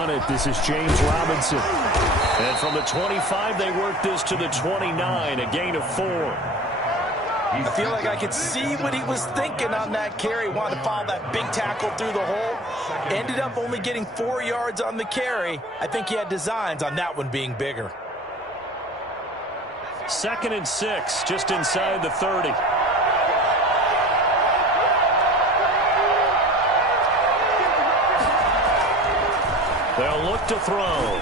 run it. This is James Robinson. And from the 25, they work this to the 29, a gain of 4. I feel like I could see what he was thinking on that carry. Wanted to follow that big tackle through the hole. Ended up only getting 4 yards on the carry. I think he had designs on that one being bigger. 2nd and 6, just inside the 30. They'll look to throw.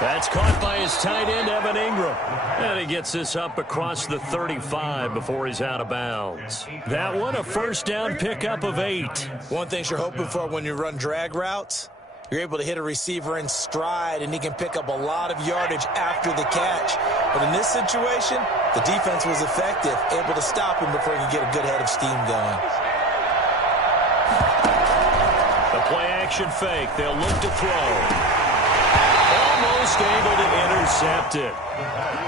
That's caught by his tight end, Evan Ingram. And he gets this up across the 35 before he's out of bounds. That one, a first down pickup of 8. One thing you're hoping for when you run drag routes, you're able to hit a receiver in stride, and he can pick up a lot of yardage after the catch. But in this situation, the defense was effective, able to stop him before he could get a good head of steam going. The play-action fake. They'll look to throw. Almost able to intercept it.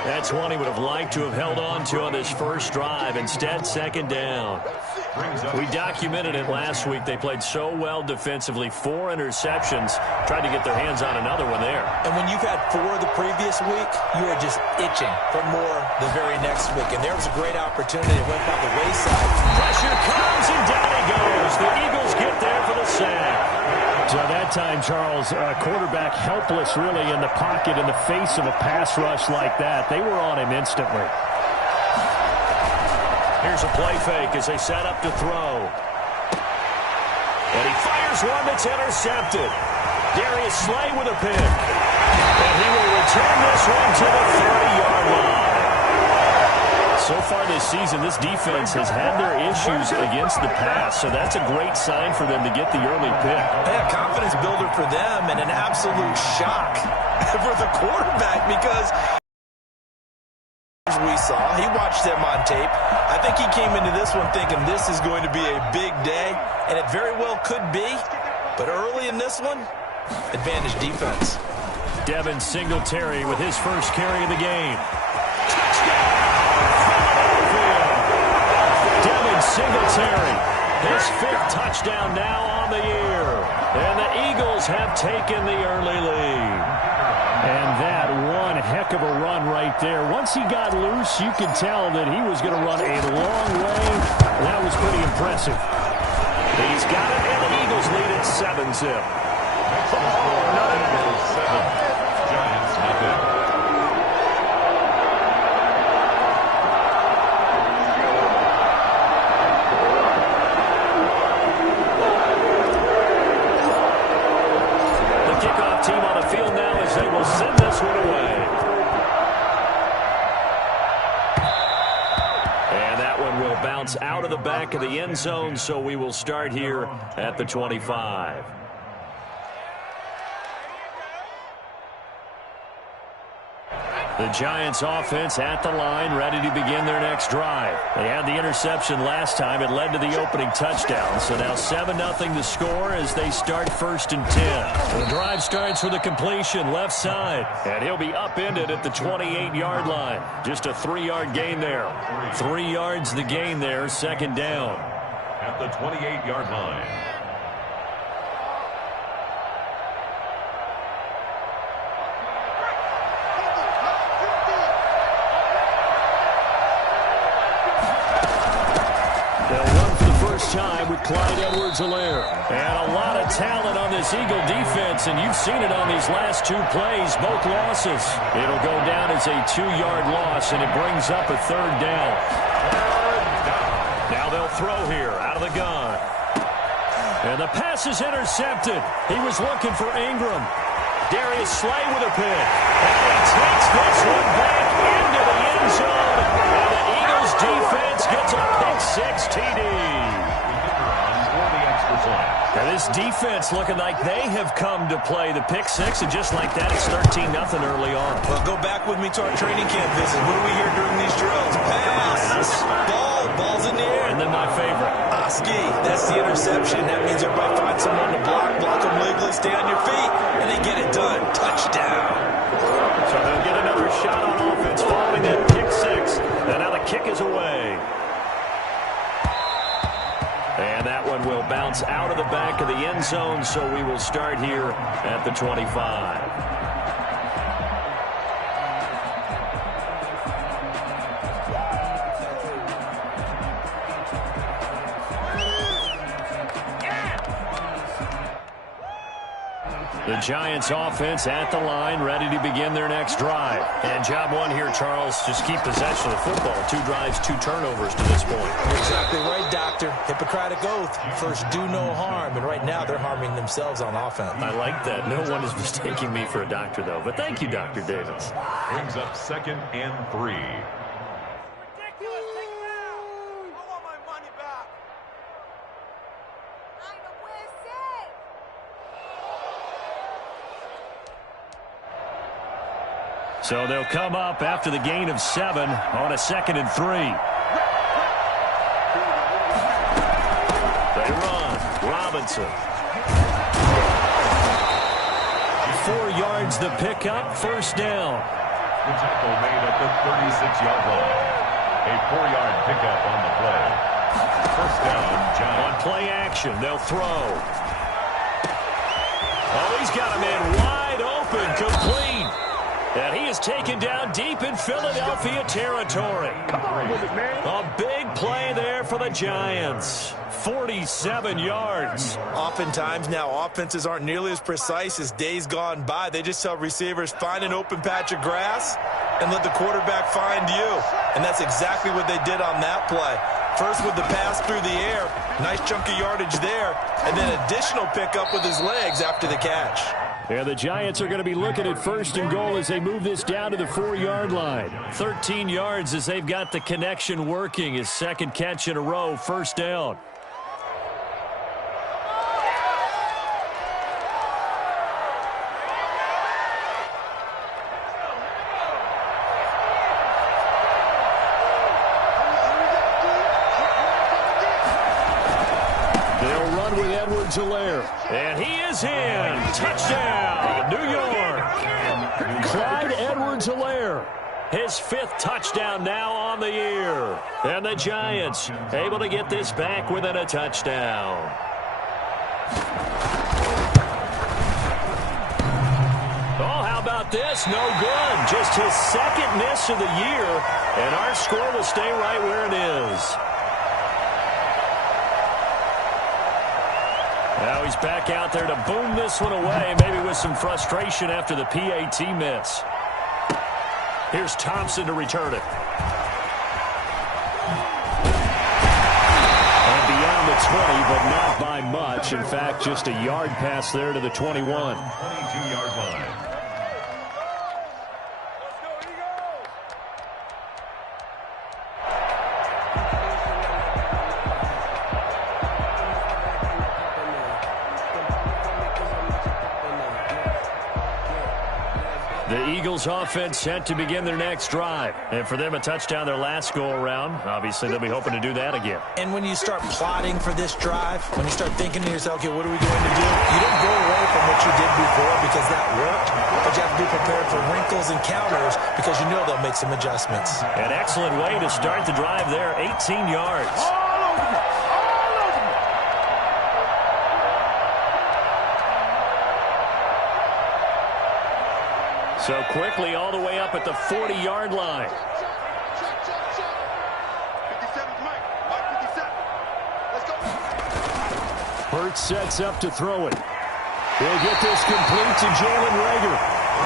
That's one he would have liked to have held on to on his first drive. Instead, 2nd down. We documented it last week. They played so well defensively. 4 interceptions. Tried to get their hands on another one there. And when you've had 4 the previous week, you are just itching for more the very next week. And there was a great opportunity that went by the wayside. Pressure comes, and down he goes. The Eagles get there for the sack. So that time, Charles, quarterback helpless really in the pocket in the face of a pass rush like that. They were on him instantly. Here's a play fake as they set up to throw. And he fires one that's intercepted. Darius Slay with a pick. And he will return this one to the 30-yard line. So far this season, this defense has had their issues against the pass, so that's a great sign for them to get the early pick. Yeah, confidence builder for them and an absolute shock for the quarterback because we saw, he watched them on tape. I think he came into this one thinking this is going to be a big day, and it very well could be, but early in this one, advantage defense. Devin Singletary with his first carry of the game. Singletary, his 5th touchdown now on the year. And the Eagles have taken the early lead. And that one heck of a run right there. Once he got loose, you could tell that he was going to run a long way. That was pretty impressive. He's got it, and the Eagles lead at 7-zip. Giants nothing. Team on the field now as they will send this one away. And that one will bounce out of the back of the end zone, so we will start here at the 25. The Giants offense at the line, ready to begin their next drive. They had the interception last time. It led to the opening touchdown. So now 7-0 the score as they start 1st and 10. The drive starts with a completion left side. And he'll be upended at the 28-yard line. Just a 3-yard gain there. 3 yards the gain there, 2nd down. At the 28-yard line. Time with Clyde Edwards-Helaire. And a lot of talent on this Eagle defense, and you've seen it on these last 2 plays, both losses. It'll go down as a 2-yard loss, and it brings up a 3rd down. Now they'll throw here out of the gun. And the pass is intercepted. He was looking for Ingram. Darius Slay with a pick. And he takes this one back into the end zone. And the Eagles defense gets a pick-6 TD. Now this defense looking like they have come to play the pick-6, and just like that, it's 13-0 early on. Well, go back with me to our training camp visit. What do we hear during these drills? Pass, ball's in the air. And then my favorite. Ski, that's the interception. That means everybody find someone to block them legally, stay on your feet, and they get it done. Touchdown. So they'll get another shot on offense following that pick-6. And now the kick is away. And that one will bounce out of the back of the end zone, so we will start here at the 25. The Giants offense at the line, ready to begin their next drive. And job one here, Charles, just keep possession of the football. 2 drives, 2 turnovers to this point. You're exactly right, Doctor. Hippocratic oath. First, do no harm. And right now, they're harming themselves on offense. I like that. No one is mistaking me for a doctor, though. But thank you, Dr. Davis. Brings up 2nd and 3. So they'll come up after the gain of 7 on a 2nd and 3. They run. Robinson. 4 yards the pickup. First down. The tackle made at the 36-yard line. A 4-yard pickup on the play. First down, Giants. On play action, they'll throw. Oh, he's got a man wide open, complete. And he is taken down deep in Philadelphia territory. Come on with it, man. A big play there for the Giants. 47 yards. Oftentimes now, offenses aren't nearly as precise as days gone by. They just tell receivers, find an open patch of grass and let the quarterback find you. And that's exactly what they did on that play. First with the pass through the air, nice chunk of yardage there, and then additional pickup with his legs after the catch. And the Giants are going to be looking at 1st and goal as they move this down to the 4-yard line. 13 yards as they've got the connection working. His 2nd catch in a row, first down. They'll run with Edwards-Helaire. And he is in. Touchdown, New York. Clyde Edwards-Helaire. His 5th touchdown now on the year. And the Giants able to get this back within a touchdown. Oh, how about this? No good. Just his 2nd miss of the year. And our score will stay right where it is. Now he's back out there to boom this one away, maybe with some frustration after the PAT miss. Here's Thompson to return it. And beyond the 20, but not by much. In fact, just a yard pass there to the 21. 22-yard line. The Eagles offense set to begin their next drive. And for them, a touchdown their last go-around. Obviously, they'll be hoping to do that again. And when you start plotting for this drive, when you start thinking to yourself, okay, what are we going to do? You don't go away from what you did before because that worked, but you have to be prepared for wrinkles and counters because you know they'll make some adjustments. An excellent way to start the drive there, 18 yards. All over me. All over me. So quickly all the way up at the 40-yard line. Hurts sets up to throw it. He'll get this complete to Jalen Reagor.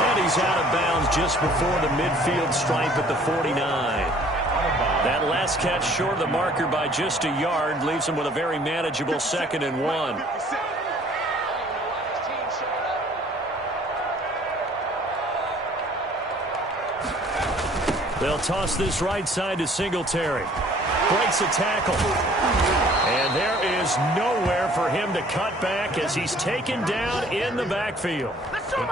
And he's out of bounds just before the midfield stripe at the 49. That last catch short of the marker by just a yard leaves him with a very manageable 2nd and 1. They'll toss this right side to Singletary. Breaks a tackle. And there is nowhere for him to cut back as he's taken down in the backfield.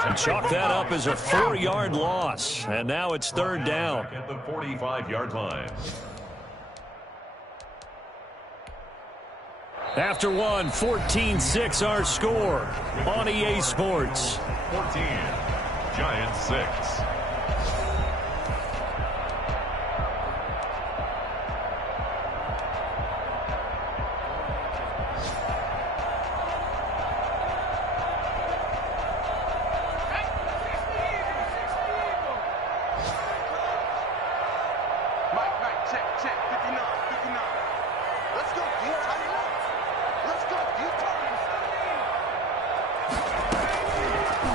And chalk that up as a 4-yard loss. And now it's 3rd down. At the 45-yard line. After one, 14-6 our score on EA Sports. 14, Giants 6.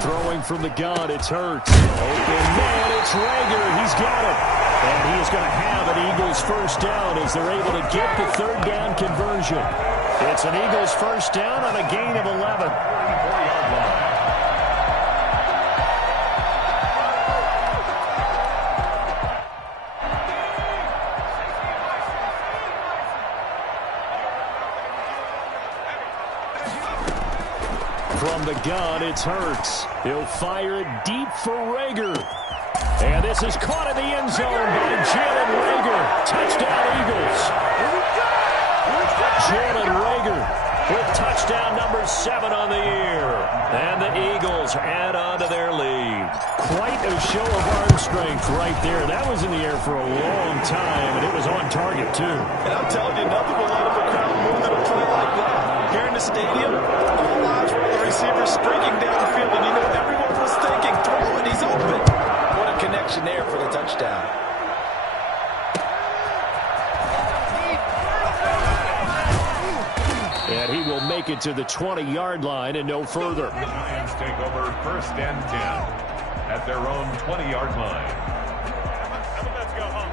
Throwing from the gun, it's Hurts. Open man, it's Rager. He's got it. And he is going to have an Eagles first down as they're able to get the third down conversion. It's an Eagles first down on a gain of 11. 34-yard line. From the gun, it's Hurts. He'll fire it deep for Rager. And this is caught in the end zone by Jalen Rager. Touchdown, Eagles. Jalen Rager with touchdown number 7 on the year. And the Eagles add on to their lead. Quite a show of arm strength right there. That was in the air for a long time, and it was on target, too. And I'm telling you, nothing will let up a crowd move in a play like that. Here in the stadium, all eyes were on the receiver streaking down the field, and you know everyone was thinking, throw it, he's open. What a connection there for the touchdown. And he will make it to the 20-yard line and no further. The Giants take over first and 10 at their own 20-yard line. Let's go home.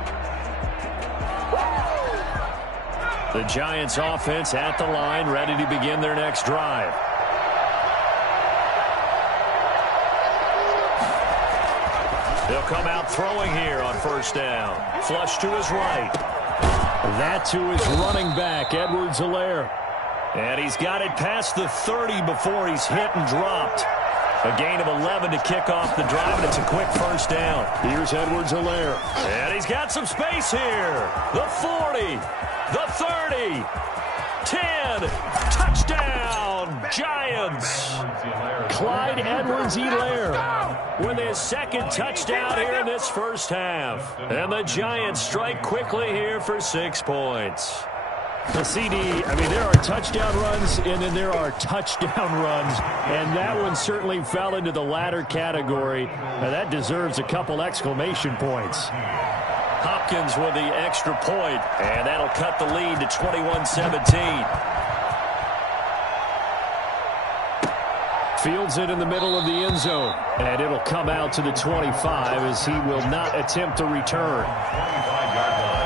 The Giants offense at the line, ready to begin their next drive. He'll come out throwing here on first down. Flush to his right. That to his running back, Edwards-Helaire. And he's got it past the 30 before he's hit and dropped. A gain of 11 to kick off the drive, and it's a quick first down. Here's Edwards-Helaire. And he's got some space here. The 40, the 30, 10, touchdown, Giants. Clyde Edwards-Helaire with his second touchdown here in this first half. And the Giants strike quickly here for 6 points. The CD, I mean, there are touchdown runs, and then there are touchdown runs, and that one certainly fell into the latter category. Now, that deserves a couple exclamation points. Hopkins with the extra point, and that'll cut the lead to 21-17. Fields it in the middle of the end zone, and it'll come out to the 25 as he will not attempt to return. 25-yard line.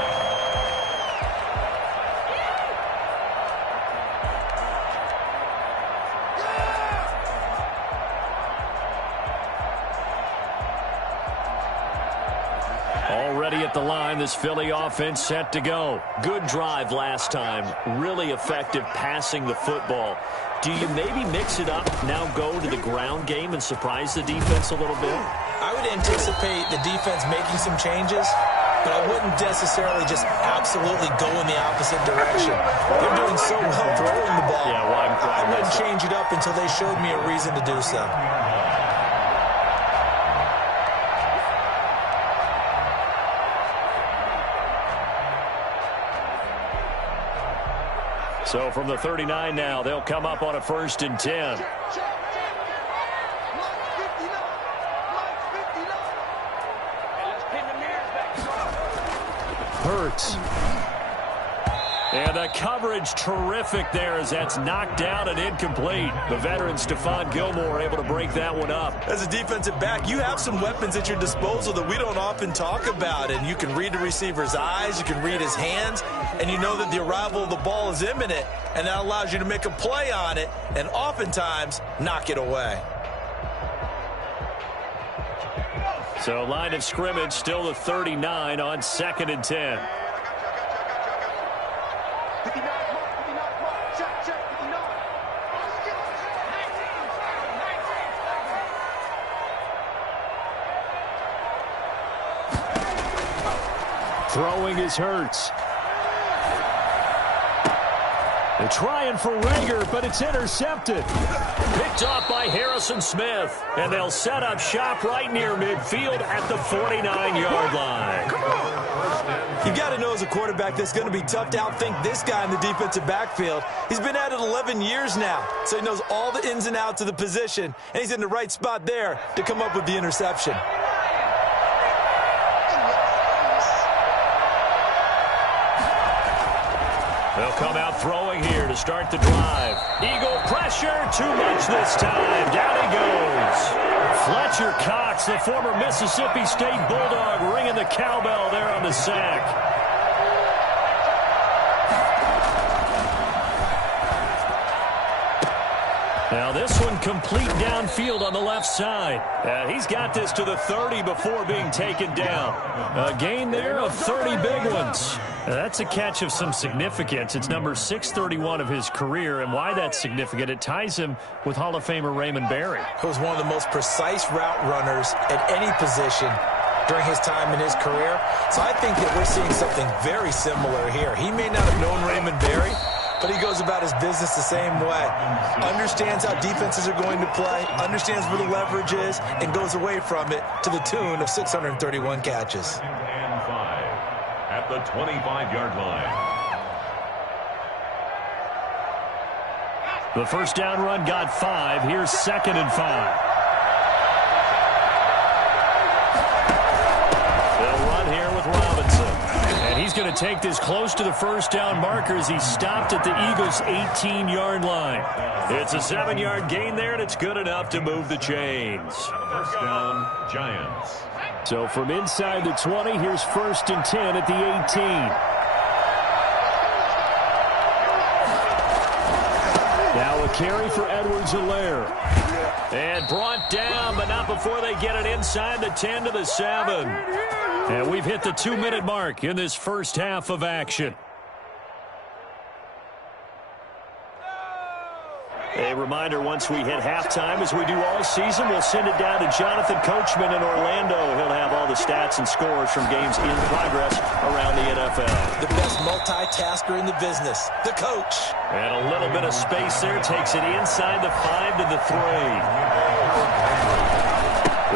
Already at the line, this Philly offense set to go. Good drive last time. Really effective passing the football. Do you maybe mix it up, now go to the ground game and surprise the defense a little bit? I would anticipate the defense making some changes, but I wouldn't necessarily just absolutely go in the opposite direction. They're doing so well throwing the ball. Yeah, well, I wouldn't change it up until they showed me a reason to do so. So from the 39 now, they'll come up on a 1st and 10. Hurts. And the coverage terrific there as that's knocked down and incomplete. The veteran Stephon Gilmore able to break that one up. As a defensive back, you have some weapons at your disposal that we don't often talk about. And you can read the receiver's eyes, you can read his hands, and you know that the arrival of the ball is imminent. And that allows you to make a play on it and oftentimes knock it away. So line of scrimmage still the 39 on 2nd and 10. Throwing is Hurts. They're trying for Rager, but it's intercepted. Picked off by Harrison Smith. And they'll set up shop right near midfield at the 49-yard line. You've got to know as a quarterback that's going to be tough to outthink this guy in the defensive backfield. He's been at it 11 years now, so he knows all the ins and outs of the position, and he's in the right spot there to come up with the interception. They'll come out throwing here to start the drive. Eagle pressure, too much this time. Down he goes. Fletcher Cox, the former Mississippi State Bulldog, ringing the cowbell there on the sack. Now this one complete downfield on the left side. He's got this to the 30 before being taken down. A gain there of 30 big ones. That's a catch of some significance. It's number 631 of his career, and why that's significant, it ties him with Hall of Famer Raymond Berry. He was one of the most precise route runners at any position during his time in his career. So I think that we're seeing something very similar here. He may not have known Raymond Berry, but he goes about his business the same way. Understands how defenses are going to play, understands where the leverage is, and goes away from it to the tune of 631 catches. And 5 at the 25-yard line. The first down run got 5. Here's 2nd and 5. They'll run here with Robinson. And he's going to take this close to the first down marker as he stopped at the Eagles' 18-yard line. It's a 7-yard gain there, and it's good enough to move the chains. First down, Giants. So from inside the 20, here's 1st and 10 at the 18. Now a carry for Edwards-Helaire. And brought down, but not before they get it inside the 10 to the 7. And we've hit the 2-minute mark in this first half of action. A reminder, once we hit halftime, as we do all season, we'll send it down to Jonathan Coachman in Orlando. He'll have all the stats and scores from games in progress around the NFL. The best multitasker in the business, the coach. And a little bit of space there, takes it inside the 5 to the 3.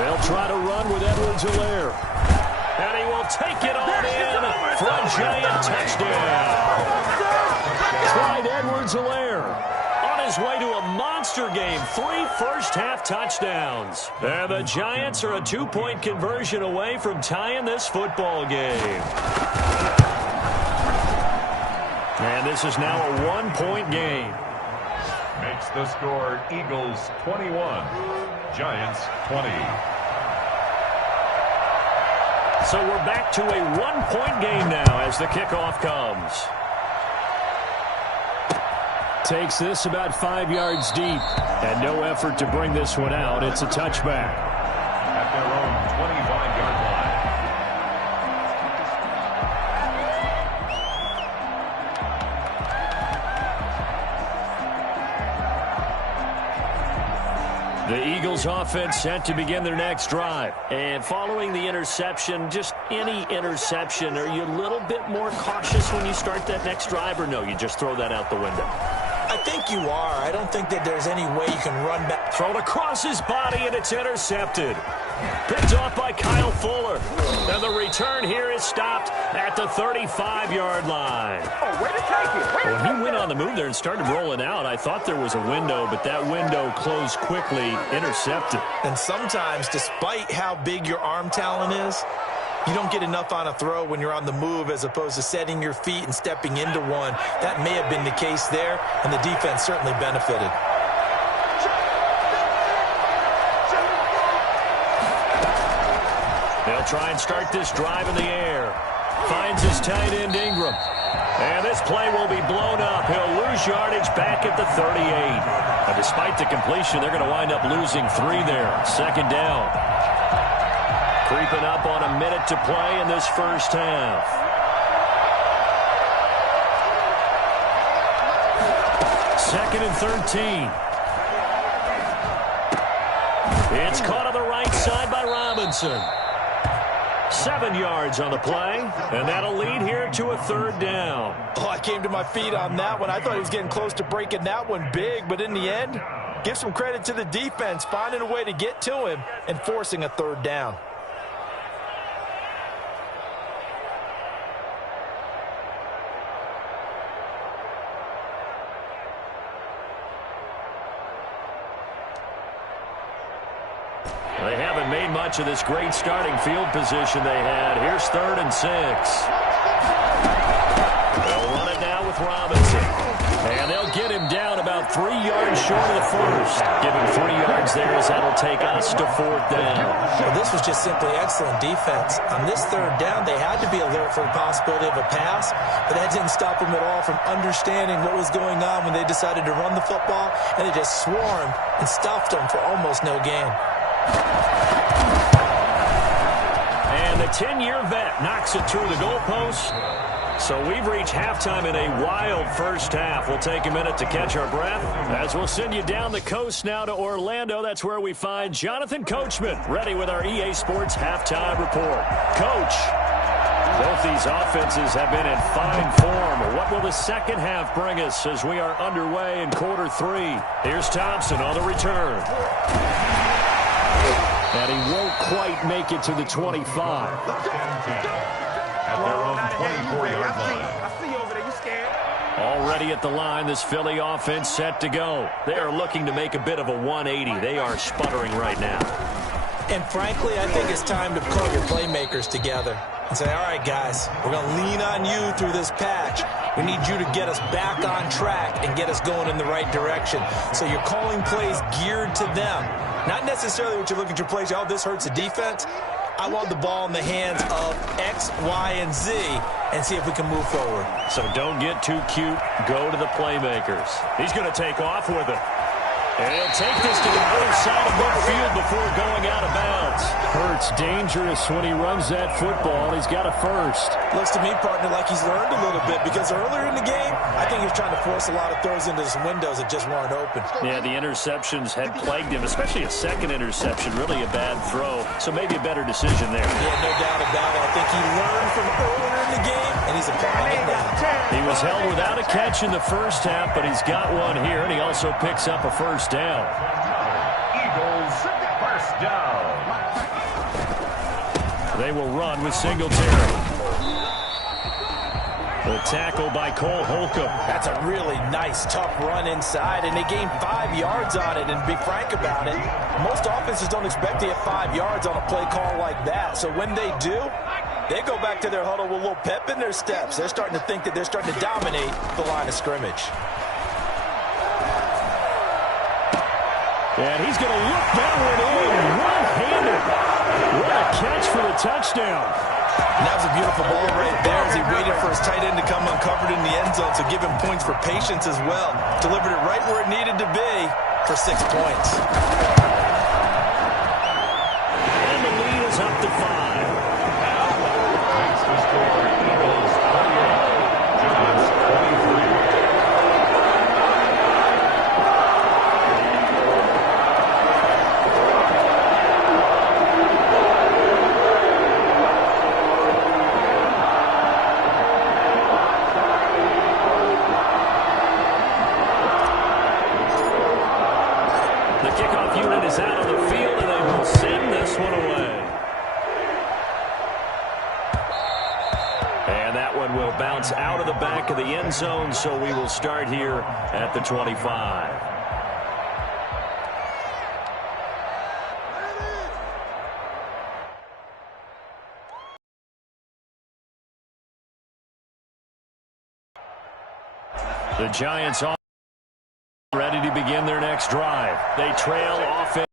They'll try to run with Edwards-Helaire. And he will take it on in for a giant touchdown. Clyde Edwards-Helaire on his way to a monster game. 3 first-half touchdowns. And the Giants are a 2-point conversion away from tying this football game. And this is now a 1-point game. Makes the score Eagles 21, Giants 20. So we're back to a 1-point game now as the kickoff comes. Takes this about 5 yards deep. And no effort to bring this one out. It's a touchback. At their own 25-yard line. The Eagles offense set to begin their next drive. And following the interception, just any interception, are you a little bit more cautious when you start that next drive, or no, you just throw that out the window? I think you are. I don't think that there's any way you can run back. Thrown across his body, and it's intercepted. Picked off by Kyle Fuller. And the return here is stopped at the 35-yard line. Oh, way to take it. When he went on the move there and started rolling out, I thought there was a window, but that window closed quickly, intercepted. And sometimes, despite how big your arm talent is, you don't get enough on a throw when you're on the move as opposed to setting your feet and stepping into one. That may have been the case there, and the defense certainly benefited. They'll try and start this drive in the air. Finds his tight end, Ingram. And this play will be blown up. He'll lose yardage back at the 38. And despite the completion, they're going to wind up losing 3 there. 2nd down. Creeping up on a minute to play in this first half. Second and 13. It's caught on the right side by Robinson. 7 yards on the play, and that'll lead here to a 3rd down. Oh, I came to my feet on that one. I thought he was getting close to breaking that one big, but in the end, give some credit to the defense, finding a way to get to him and forcing a 3rd down. They haven't made much of this great starting field position they had. Here's 3rd and 6. They'll run it now with Robinson. And they'll get him down about 3 yards short of the first. Give him 3 yards yards there as that'll take us to 4th down. Well, this was just simply excellent defense. On this 3rd down, they had to be alert for the possibility of a pass, but that didn't stop them at all from understanding what was going on when they decided to run the football, and they just swarmed and stuffed them for almost no gain. And the 10-year vet knocks it through the goalpost. So we've reached halftime in a wild first half. We'll take a minute to catch our breath as we'll send you down the coast now to Orlando. That's where we find Jonathan Coachman ready with our EA Sports halftime report. Coach, both these offenses have been in fine form. What will the second half bring us as we are underway in quarter 3? Here's Thompson on the return. And he won't quite make it to the 25. At their own 24-yard line. I see you over there. You scared? Already at the line, this Philly offense set to go. They are looking to make a bit of a 180. They are sputtering right now. And frankly, I think it's time to call your playmakers together and say, all right, guys, we're going to lean on you through this patch. We need you to get us back on track and get us going in the right direction. So you're calling plays geared to them. Not necessarily what you're looking at your plays. Oh, this hurts the defense. I want the ball in the hands of X, Y, and Z and see if we can move forward. So don't get too cute. Go to the playmakers. He's going to take off with it. And he'll take this to the other side of midfield before going out of bounds. Hurts dangerous when he runs that football. He's got a first. Looks to me, partner, like he's learned a little bit because earlier in the game, I think he was trying to force a lot of throws into some windows that just weren't open. Yeah, the interceptions had plagued him, especially a second interception. Really a bad throw, so maybe a better decision there. Yeah, no doubt about it. I think he learned from earlier in the game, and he's applying it now. He was held without a catch in the first half, but he's got one here, and he also picks up a first down. Eagles, first down. They will run with Singletary. The tackle by Cole Holcomb. That's a really nice, tough run inside, and they gained 5 yards on it. And be frank about it, most offenses don't expect to get 5 yards on a play call like that. So when they do, they go back to their huddle with a little pep in their steps. They're starting to think that they're starting to dominate the line of scrimmage. And he's going to look that one in one-handed. What a catch for the touchdown. And that was a beautiful ball right there as he waited for his tight end to come uncovered in the end zone, so give him points for patience as well. Delivered it right where it needed to be for 6 points. And the lead is up to 5. Makes the score Eagles 28, Giants 23. Is out on the field, and they will send this one away. And that one will bounce out of the back of the end zone, so we will start here at the 25. The Giants on. Ready to begin their next drive. They trail offense,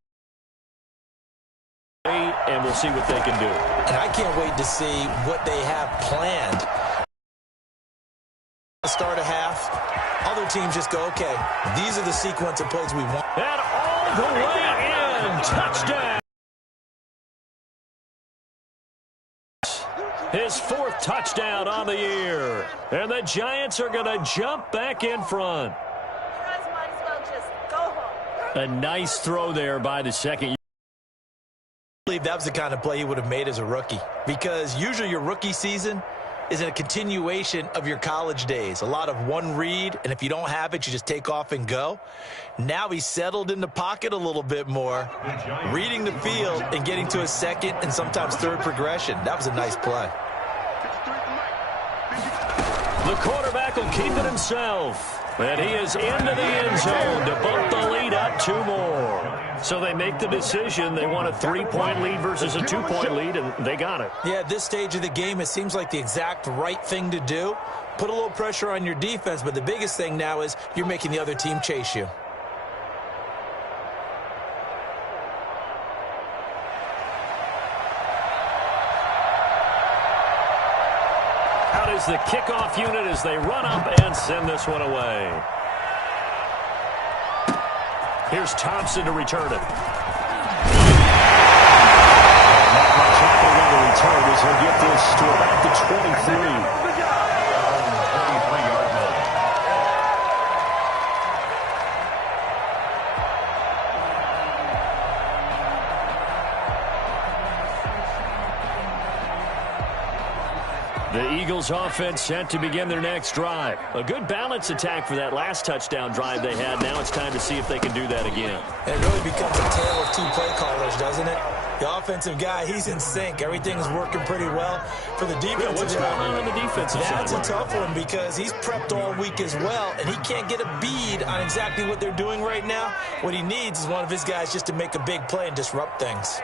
and we'll see what they can do. And I can't wait to see what they have planned. Start a half. Other teams just go, okay, these are the sequence of plays we want. And all the way in. Touchdown. His 4th touchdown on the year. And the Giants are going to jump back in front. A nice throw there by the second. I believe that was the kind of play he would have made as a rookie, because usually your rookie season is a continuation of your college days. A lot of one read, and if you don't have it, you just take off and go. Now he's settled in the pocket a little bit more, reading the field and getting to a second and sometimes third progression. That was a nice play. The quarterback will keep it himself. And he is into the end zone to bump the lead up 2 more. So they make the decision. They want a 3-point lead versus a 2-point lead, and they got it. Yeah, at this stage of the game, it seems like the exact right thing to do. Put a little pressure on your defense, but the biggest thing now is you're making the other team chase you. is the kickoff unit as they run up and send this one away. Here's Thompson to return it. Not much happening on the return as he'll get this to about the 23. The Eagles offense set to begin their next drive. A good balance attack for that last touchdown drive they had. Now it's time to see if they can do that again. And it really becomes a tale of two play callers, doesn't it? The offensive guy, he's in sync. Everything's working pretty well. For the defensive what's guy, going on the defensive side? That's a tough one because he's prepped all week as well, and he can't get a bead on exactly what they're doing right now. What he needs is one of his guys just to make a big play and disrupt things.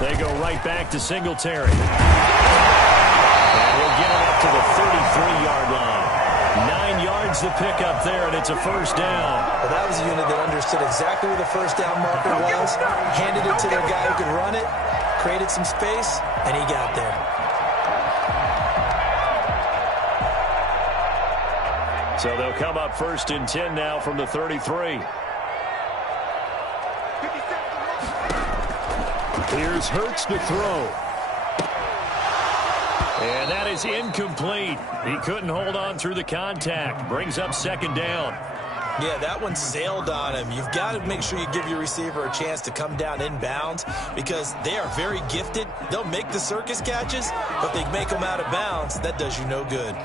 They go right back to Singletary. And he'll get it up to the 33-yard line. 9 yards the pickup there, and it's a first down. Well, that was a unit that understood exactly where the first down marker was, handed it to their guy who could run it, created some space, and he got there. So they'll come up first and 10 now from the 33. Here's Hurts to throw. And that is incomplete. He couldn't hold on through the contact. Brings up second down. Yeah, that one sailed on him. You've got to make sure you give your receiver a chance to come down inbounds because they are very gifted. They'll make the circus catches, but they make them out of bounds. That does you no good.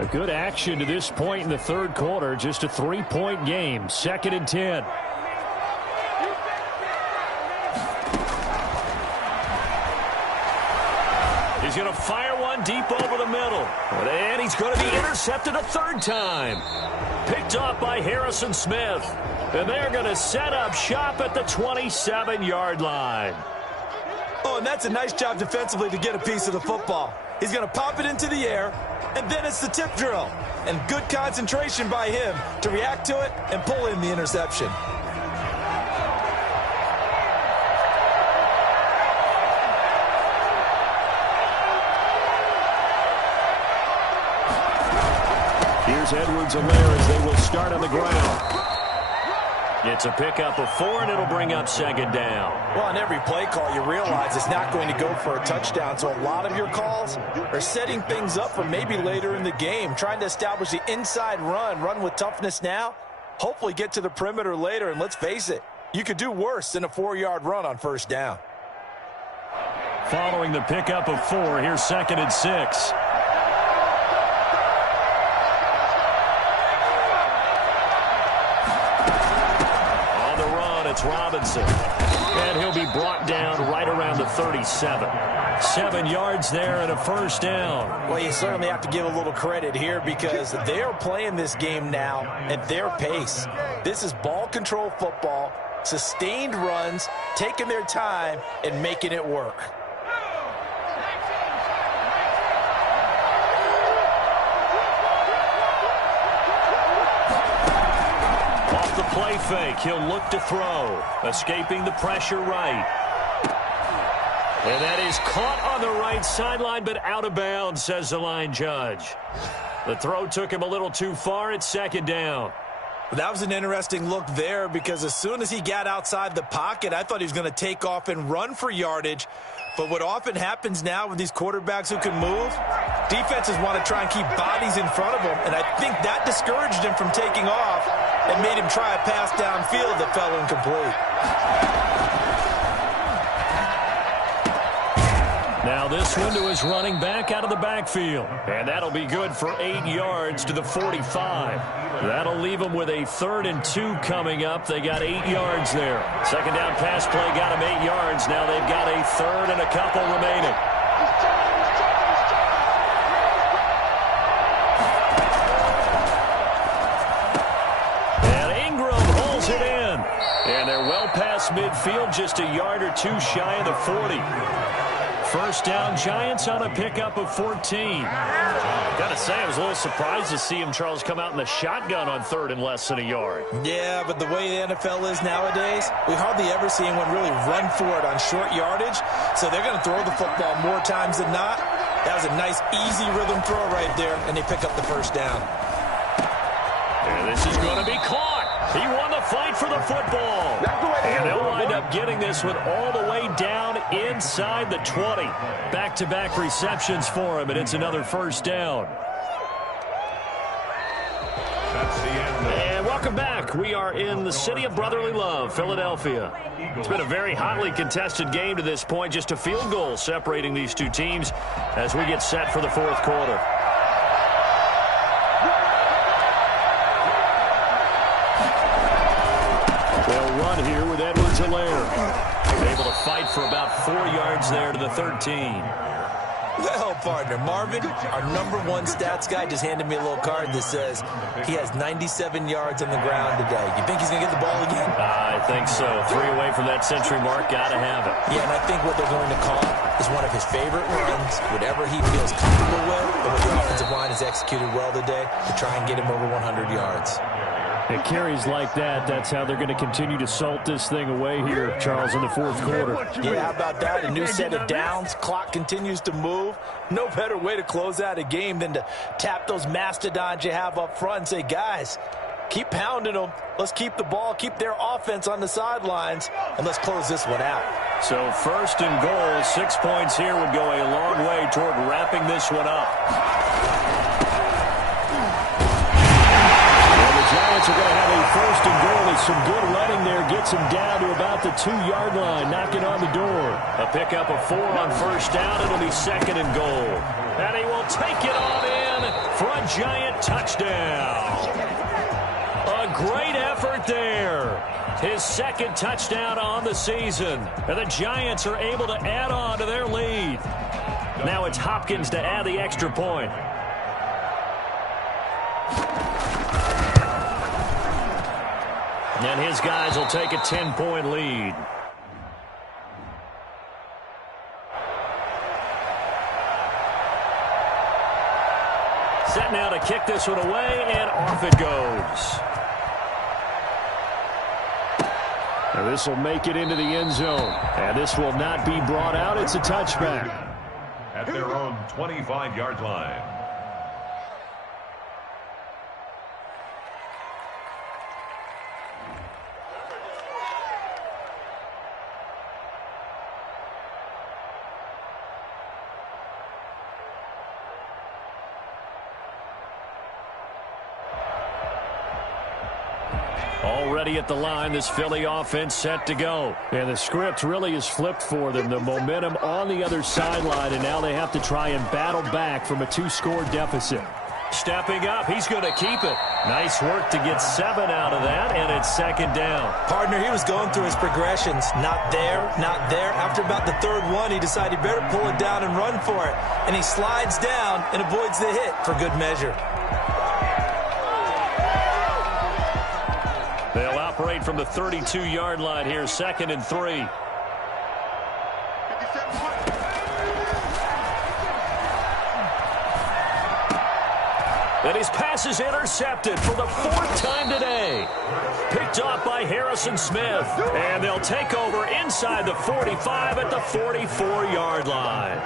A good action to this point in the third quarter. Just a 3-point game. Second and 10. He's going to fire one deep over the middle. And he's going to be intercepted a third time. Picked off by Harrison Smith. And they're going to set up shop at the 27-yard line. Oh, and that's a nice job defensively to get a piece of the football. He's going to pop it into the air, and then it's the tip drill. And good concentration by him to react to it and pull in the interception. Here's Edwards-Helaire as they will start on the ground. It's a pickup of 4, and it'll bring up second down. Well, on every play call, you realize it's not going to go for a touchdown. So a lot of your calls are setting things up for maybe later in the game, trying to establish the inside run with toughness now, hopefully get to the perimeter later. And let's face it, you could do worse than a 4-yard run on first down. Following the pickup of 4, here's second and 6. It's Robinson. And he'll be brought down right around the 37. 7 yards there and a first down. Well, you certainly have to give a little credit here because they are playing this game now at their pace. This is ball control football, sustained runs, taking their time and making it work. Play fake. He'll look to throw. Escaping the pressure right. And that is caught on the right sideline, but out of bounds, says the line judge. The throw took him a little too far. It's second down. That was an interesting look there because as soon as he got outside the pocket, I thought he was going to take off and run for yardage. But what often happens now with these quarterbacks who can move, defenses want to try and keep bodies in front of them. And I think that discouraged him from taking off and made him try a pass downfield that fell incomplete. Now this one to his running back out of the backfield. And that'll be good for 8 yards to the 45. That'll leave them with a 3rd and 2 coming up. They got 8 yards there. Second down pass play got them 8 yards. Now they've got a 3rd and a couple remaining. And Ingram holds it in. And they're well past midfield, just a yard or two shy of the 40. First down, Giants on a pickup of 14. Got to say, I was a little surprised to see him, Charles, come out in the shotgun on third and less than a yard. Yeah, but the way the NFL is nowadays, we hardly ever see anyone really run for it on short yardage. So they're going to throw the football more times than not. That was a nice, easy rhythm throw right there, and they pick up the first down. And this is going to be caught. He won the fight for the football. And they'll wind up getting this one all the way down inside the 20. Back-to-back receptions for him, and it's another first down. That's the end. And welcome back. We are in the city of brotherly love, Philadelphia. It's been a very hotly contested game to this point. Just a field goal separating these two teams as we get set for the fourth quarter. They'll run here with Edwards-Helaire. Able to fight for about 4 yards there to the 13. Well, partner, Marvin, our #1 stats guy, just handed me a little card that says he has 97 yards on the ground today. You think he's going to get the ball again? I think so. 3 away from that century mark. Got to have it. Yeah, and I think what they're going to call is one of his favorite runs, whatever he feels comfortable with, and what the offensive line has executed well today to try and get him over 100 yards. It carries like that. That's how they're going to continue to salt this thing away here, Charles, in the fourth quarter. Yeah, how about that? A new set of downs. Clock continues to move. No better way to close out a game than to tap those mastodons you have up front and say, guys, keep pounding them. Let's keep the ball, keep their offense on the sidelines, and let's close this one out. So first and goal, 6 points here would go a long way toward wrapping this one up. Giants are going to have a first and goal with some good running there. Gets him down to about the 2-yard line. Knocking on the door. A pickup of 4 on first down. It'll be second and goal. And he will take it on in for a Giant touchdown. A great effort there. His second touchdown on the season. And the Giants are able to add on to their lead. Now it's Hopkins to add the extra point. And his guys will take a 10-point lead. Set now to kick this one away, and off it goes. And this will make it into the end zone. And this will not be brought out. It's a touchback. At their own 25-yard line. Already at the line, this Philly offense set to go. And the script really is flipped for them. The momentum on the other sideline, and now they have to try and battle back from a 2-score deficit. Stepping up, he's going to keep it. Nice work to get 7 out of that, and it's second down. Partner, he was going through his progressions. Not there, not there. After about the third one, he decided he better pull it down and run for it. And he slides down and avoids the hit for good measure. They'll operate from the 32-yard line here, second and 3. And his pass is intercepted for the 4th time today. Picked off by Harrison Smith. And they'll take over inside the 45 at the 44-yard line.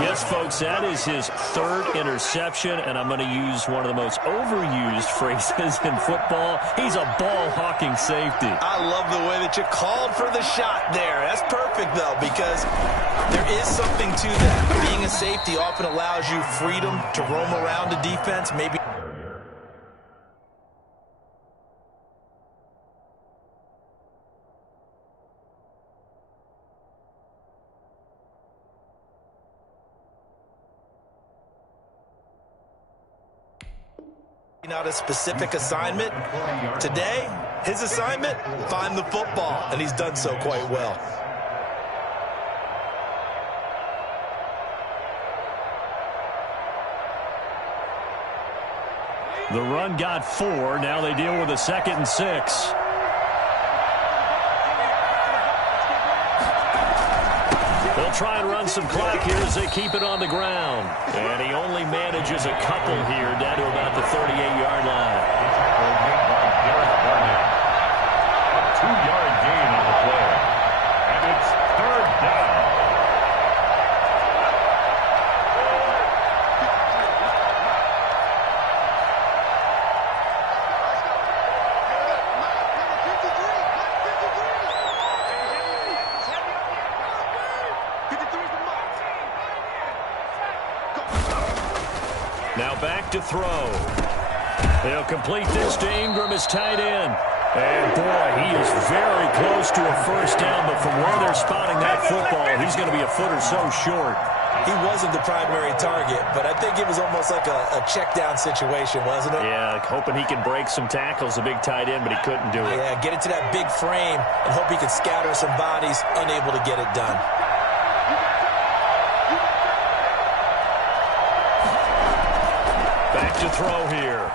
Yes, folks, that is his 3rd interception, and I'm going to use one of the most overused phrases in football. He's a ball-hawking safety. I love the way that you called for the shot there. That's perfect, though, because there is something to that. Being a safety often allows you freedom to roam around a defense, maybe. Not a specific assignment. Today, his assignment, find the football, and he's done so quite well. The run got 4. Now they deal with a 2nd and 6. They'll They'll try and run some clock here as they keep it on the ground. And he only manages a couple here down to about the 38-yard line. A 2-yard gain on the play. And it's third down. Now back to throw. He'll complete this to Ingram as tight end. And, boy, he is very close to a first down, but from where they're spotting that football, he's going to be a foot or so short. He wasn't the primary target, but I think it was almost like a check down situation, wasn't it? Yeah, hoping he can break some tackles, a big tight end, but he couldn't do it. Yeah, get it to that big frame and hope he can scatter some bodies, unable to get it done. Back to throw here.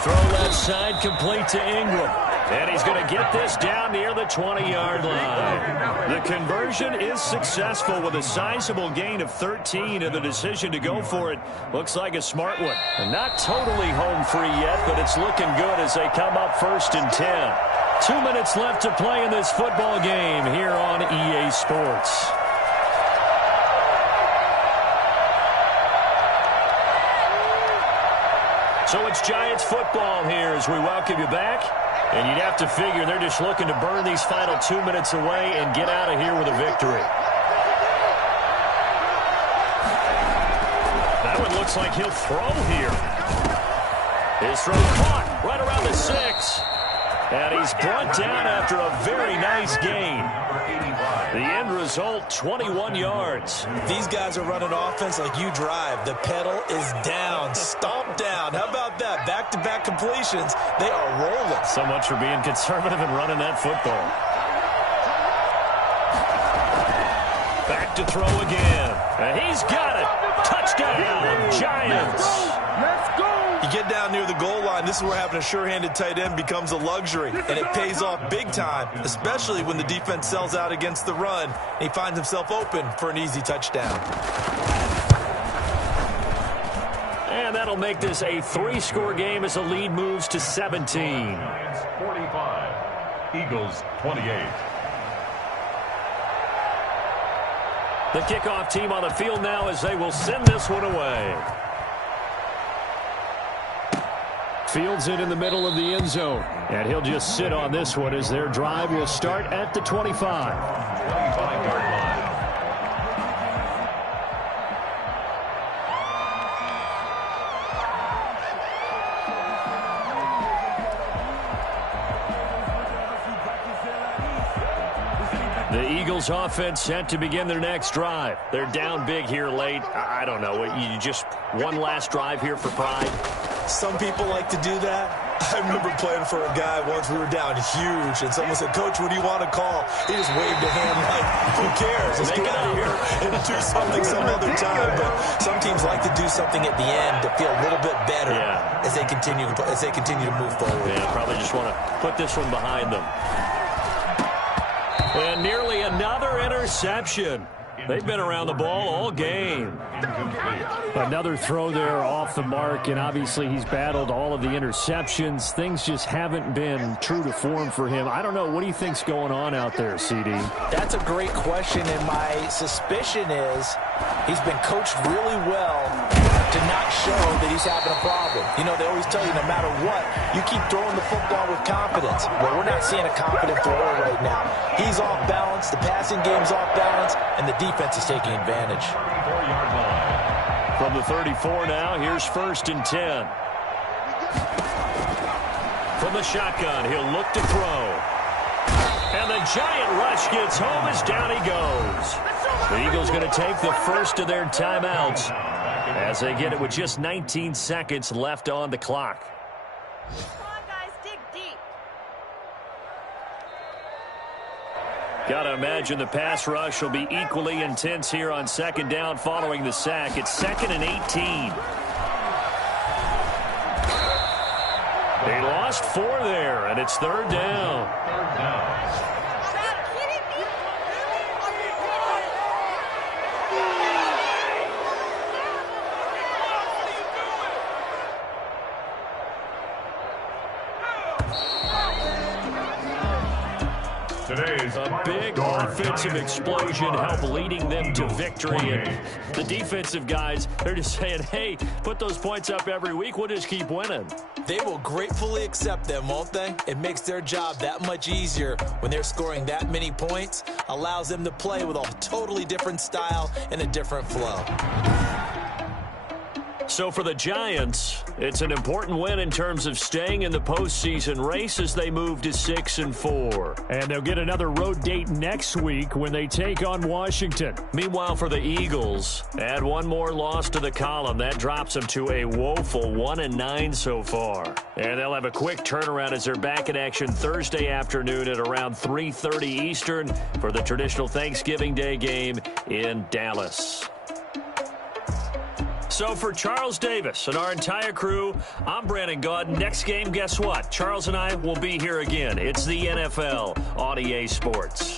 Throw left side, complete to Ingram. And he's going to get this down near the 20-yard line. The conversion is successful with a sizable gain of 13, and the decision to go for it looks like a smart one. And not totally home free yet, but it's looking good as they come up 1st and 10. 2 minutes left to play in this football game here on EA Sports. So it's Giants football here as we welcome you back. And you'd have to figure they're just looking to burn these final 2 minutes away and get out of here with a victory. That one looks like he'll throw here. His throw caught right around the 6. And he's brought down after a very nice gain. The end result, 21 yards. These guys are running offense like you drive. The pedal is down, stomp down. How about that? Back-to-back completions. They are rolling. So much for being conservative and running that football. Back to throw again. And he's got it. Touchdown, Giants. Let's go. You get down near the goal line, this is where having a sure-handed tight end becomes a luxury, and it pays off big time, especially when the defense sells out against the run, and he finds himself open for an easy touchdown. And that'll make this a 3-score game as the lead moves to 17. 45, Eagles 28. The kickoff team on the field now as they will send this one away. Fields it in the middle of the end zone. And he'll just sit on this one as their drive will start at the 25. 25-yard line. The Eagles offense set to begin their next drive. They're down big here late. I don't know. You just one last drive here for pride. Some people like to do that. I remember playing for a guy once. We were down huge, and someone said, "Coach, what do you want to call?" He just waved a hand like, "Who cares? Let's get out of here and do something some other time." But some teams like to do something at the end to feel a little bit better as they continue to move forward. Yeah, probably just want to put this one behind them. And nearly another interception. They've been around the ball all game. Another throw there off the mark, and obviously he's battled all of the interceptions. Things just haven't been true to form for him. I don't know. What do you think's going on out there, CD? That's a great question, and my suspicion is he's been coached really well to not show that he's having a problem. You know, they always tell you no matter what, you keep throwing the football with confidence. Well, we're not seeing a confident thrower right now. He's off balance, the passing game's off balance, and the defense is taking advantage. 34-yard line. From the 34 now, here's 1st and 10. From the shotgun, he'll look to throw. And the giant rush gets home as down he goes. The Eagles going to take the first of their timeouts as they get it with just 19 seconds left on the clock. Come on, guys, dig deep. Gotta imagine the pass rush will be equally intense here on 2nd down following the sack. It's 2nd and 18. They lost 4 there, and it's 3rd down. Today's A big offensive explosion helped leading them to victory. And the defensive guys, they're just saying, hey, put those points up every week. We'll just keep winning. They will gratefully accept them, won't they? It makes their job that much easier when they're scoring that many points. Allows them to play with a totally different style and a different flow. So for the Giants, it's an important win in terms of staying in the postseason race as they move to 6-4. And they'll get another road date next week when they take on Washington. Meanwhile, for the Eagles, add one more loss to the column. That drops them to a woeful 1-9 so far. And they'll have a quick turnaround as they're back in action Thursday afternoon at around 3:30 Eastern for the traditional Thanksgiving Day game in Dallas. So for Charles Davis and our entire crew, I'm Brandon Gaudin. Next game, guess what? Charles and I will be here again. It's the NFL on EA Sports.